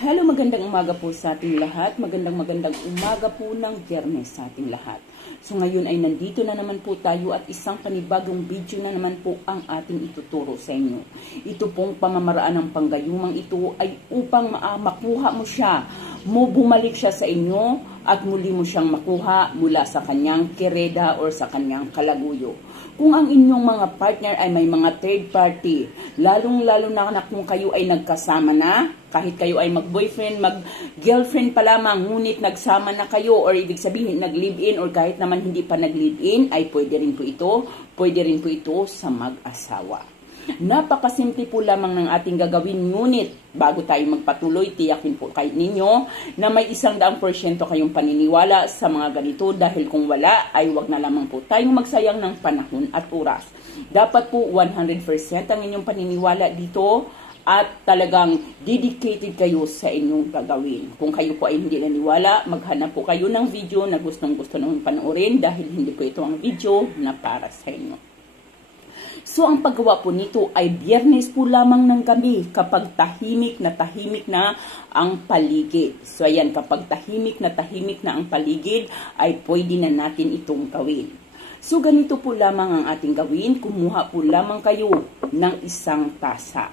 Hello, magandang umaga po sa ating lahat. Magandang umaga po ng Biyernes sa ating lahat. So ngayon ay nandito na naman po tayo at isang panibagong video na naman po ang ating ituturo sa inyo. Ito pong pamamaraan ng panggayumang ito ay upang makuha mo siya, bumalik siya sa inyo at muli mo siyang makuha mula sa kanyang kereda or sa kanyang kalaguyo. Kung ang inyong mga partner ay may mga third party, lalong-lalo na kung kayo ay nagkasama na, kahit kayo ay mag-boyfriend, mag-girlfriend pa lamang, ngunit nagsama na kayo or ibig sabihin nag-live-in or kahit naman hindi pa nag-live-in, ay pwede rin po ito sa mag-asawa. Napakasimple po lamang ng ating gagawin, ngunit bago tayo magpatuloy, tiyakin po kayo ninyo na may 100% kayong paniniwala sa mga ganito dahil kung wala ay wag na lamang po tayong magsayang ng panahon at oras. Dapat po 100% ang inyong paniniwala dito at talagang dedicated kayo sa inyong gagawin. Kung kayo po ay hindi naniwala, maghanap po kayo ng video na gustong-gusto nang panoorin dahil hindi po ito ang video na para sa inyo. So, ang paggawa po nito ay Biyernes po lamang ng gabi kapag tahimik na ang paligid. So, ayan, kapag tahimik na ang paligid, ay pwede na natin itong gawin. So, ganito po lamang ang ating gawin. Kumuha po lamang kayo ng isang tasa.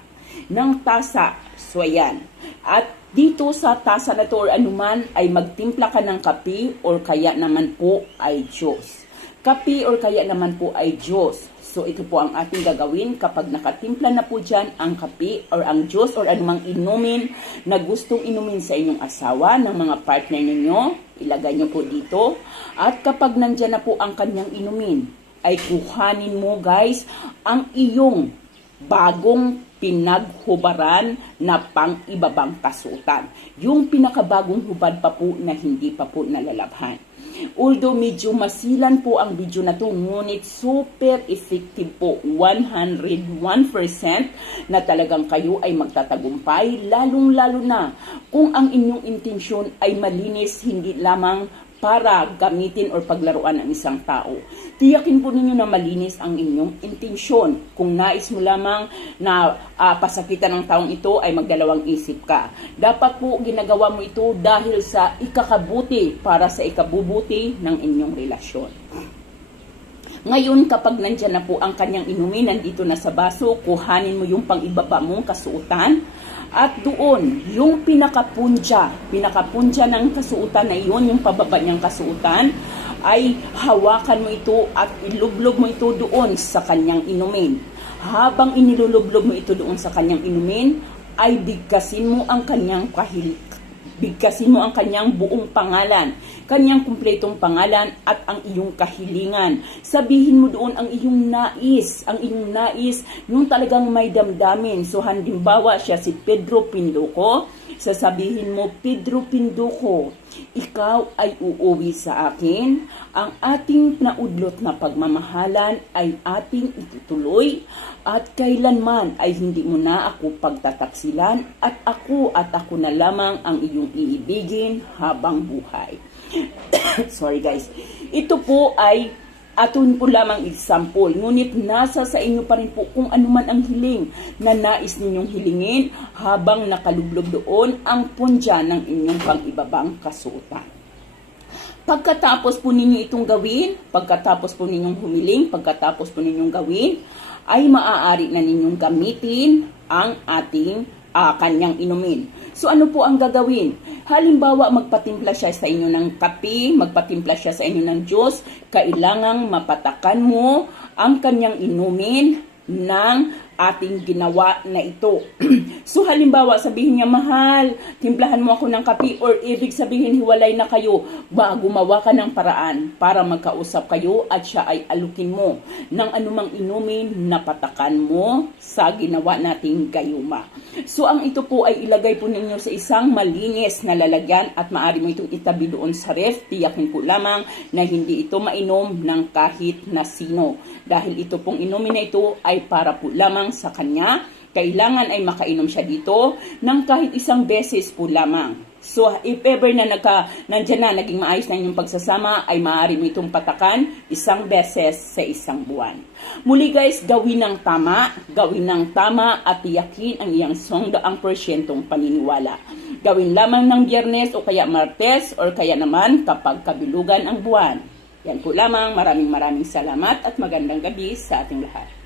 So, ayan. At dito sa tasa na to or anuman ay magtimpla ka ng kape or kaya naman po ay Diyos. Kape or kaya naman po ay Diyos. So, ito po ang ating gagawin kapag nakatimpla na po dyan ang kape or ang juice or anumang inumin na gustong inumin sa inyong asawa ng mga partner ninyo. Ilagay nyo po dito. At kapag nandyan na po ang kanyang inumin, ay kuhanin mo guys ang iyong bagong pinaghubaran na pang-ibabang kasuotan. Yung pinakabagong hubad pa po na hindi pa po nalalabhan. Although medyo masilan po ang video na to, ngunit super effective po, 101% na talagang kayo ay magtatagumpay, lalong-lalo na kung ang inyong intensyon ay malinis, hindi lamang para gamitin o paglaruan ng isang tao. Tiyakin po ninyo na malinis ang inyong intensyon. Kung nais mo lamang na pasakitan ng taong ito ay magdalawang isip ka. Dapat po ginagawa mo ito dahil sa ikakabuti para sa ikabubuti ng inyong relasyon. Ngayon, kapag nandyan na po ang kanyang inumin, nandito na sa baso, kuhanin mo yung pang-ibaba mong kasuotan. At doon, yung pinakapunja ng kasuotan na iyon, yung pababa niyang kasuotan, ay hawakan mo ito at ilublob mo ito doon sa kanyang inumin. Habang inilulublob mo ito doon sa kanyang inumin, ay bigkasin mo ang kanyang buong pangalan, kanyang kumpletong pangalan at ang iyong kahilingan. Sabihin mo doon ang iyong nais, yung talagang may damdamin. So, halimbawa siya si Pedro Pinduco, sasabihin mo, Pedro Pinduco, ikaw ay uuwi sa akin. Ang ating naudlot na pagmamahalan ay ating itutuloy at kailanman ay hindi mo na ako pagtataksilan at ako na lamang ang iyong iibigin habang buhay. Sorry guys. Ito po ay aton po lamang example. Ngunit nasa sa inyo pa rin po kung anuman ang hiling na nais ninyong hilingin habang nakalublob doon ang punja ng inyong pang-ibabang kasuotan. Pagkatapos po ninyo itong gawin, pagkatapos po ninyong humiling, pagkatapos po ninyong gawin, ay maaari na ninyong gamitin ang ating kanyang inumin. So ano po ang gagawin? Halimbawa, magpatimpla siya sa inyo ng kape, magpatimpla siya sa inyo ng juice, kailangang mapatakan mo ang kanyang inumin ng ating ginawa na ito. So halimbawa, sabihin niya, mahal, timplahan mo ako ng kape, or ibig sabihin hiwalay na kayo, gumawa ka ng paraan para magkausap kayo at siya ay alukin mo ng anumang inumin na patakan mo sa ginawa nating gayuma. So ang ito po ay ilagay po ninyo sa isang malinis na lalagyan at maaari mo itong itabi doon sa ref. Tiyakin po lamang na hindi ito mainom ng kahit na sino. Dahil ito pong inumin na ito ay para po lamang sa kanya. Kailangan ay makainom siya dito ng kahit isang beses po lamang. So, if ever na nandyan na, naging maayos na inyong pagsasama, ay maaari mo itong patakan isang beses sa isang buwan. Muli guys, gawin ng tama at tiyakin ang iyang 100% paniniwala. Gawin lamang ng Biyernes o kaya Martes or kaya naman kapag kabilugan ang buwan. Yan po lamang. Maraming salamat at magandang gabi sa ating lahat.